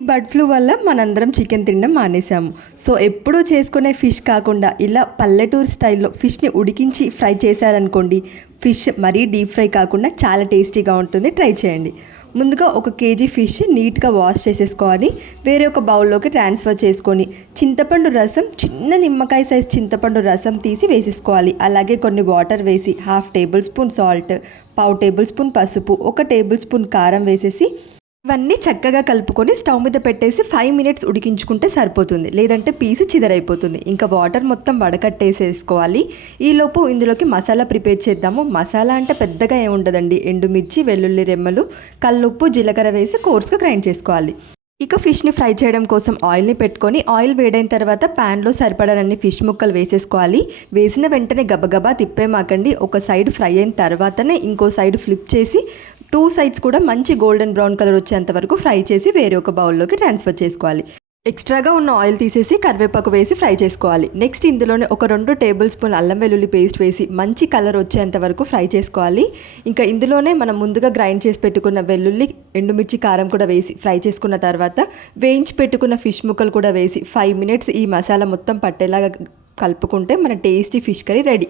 Bird flu వల్ల మనందరం chicken తినడం మానేసాము. సో ఎప్పుడూ చేసుకునే ఫిష్ కాకుండా ఇలా పల్లెటూరు స్టైల్‌లో ఫిష్‌ని ఉడికించి ఫ్రై చేశారనుకోండి. ఫిష్ మరీ డీప్ ఫ్రై కాకుండా చాలా టేస్టీగా ఉంటుంది. ట్రై చేయండి. ముందుగా ఒక కేజీ ఫిష్ నీట్‌గా వాష్ చేసేసుకోవాలి. వేరే ఒక బౌల్‌లోకి ట్రాన్స్‌ఫర్ చేసుకొని చింతపండు రసం, చిన్న నిమ్మకాయ సైజ్ చింతపండు రసం తీసి వేసేసుకోవాలి. అలాగే కొన్ని వాటర్ వేసి హాఫ్ టేబుల్ స్పూన్ సాల్ట్, పావు టేబుల్ స్పూన్ పసుపు, ఒక టేబుల్ స్పూన్ కారం వేసేసి ఇవన్నీ చక్కగా కలుపుకొని స్టవ్ మీద పెట్టేసి 5 మినిట్స్ ఉడికించుకుంటే సరిపోతుంది. లేదంటే పీసు చిదరైపోతుంది. ఇంకా వాటర్ మొత్తం వడకట్టేసేసుకోవాలి. ఈలోపు ఇందులోకి మసాలా ప్రిపేర్ చేద్దాము. మసాలా అంటే పెద్దగా ఏముండదండి. ఎండుమిర్చి, వెల్లుల్లి రెమ్మలు, కల్లుప్పు, జీలకర్ర వేసి కోర్స్గా గ్రైండ్ చేసుకోవాలి. ఇక ఫిష్ని ఫ్రై చేయడం కోసం ఆయిల్ని పెట్టుకొని ఆయిల్ వేడైన తర్వాత ప్యాన్లో సరిపడనన్ని ఫిష్ ముక్కలు వేసేసుకోవాలి. వేసిన వెంటనే గబగబా తిప్పేమాకండి. ఒక సైడ్ ఫ్రై అయిన తర్వాతనే ఇంకో సైడ్ ఫ్లిప్ చేసి 2 సైడ్స్ కూడా మంచి గోల్డెన్ బ్రౌన్ కలర్ వచ్చేంత వరకు ఫ్రై చేసి వేరే ఒక బౌల్లోకి ట్రాన్స్ఫర్ చేసుకోవాలి. ఎక్స్ట్రాగా ఉన్న ఆయిల్ తీసేసి కరివేపాకు వేసి ఫ్రై చేసుకోవాలి. నెక్స్ట్ ఇందులోనే ఒక 2 టేబుల్ స్పూన్ అల్లం వెల్లుల్లి పేస్ట్ వేసి మంచి కలర్ వచ్చేంత వరకు ఫ్రై చేసుకోవాలి. ఇంకా ఇందులోనే మనం ముందుగా గ్రైండ్ చేసి పెట్టుకున్న వెల్లుల్లి, ఎండుమిర్చి, కారం కూడా వేసి ఫ్రై చేసుకున్న తర్వాత వేయించి పెట్టుకున్న ఫిష్ ముక్కలు కూడా వేసి 5 మినిట్స్ ఈ మసాలా మొత్తం పట్టేలాగా కలుపుకుంటే మన టేస్టీ ఫిష్ కర్రీ రెడీ.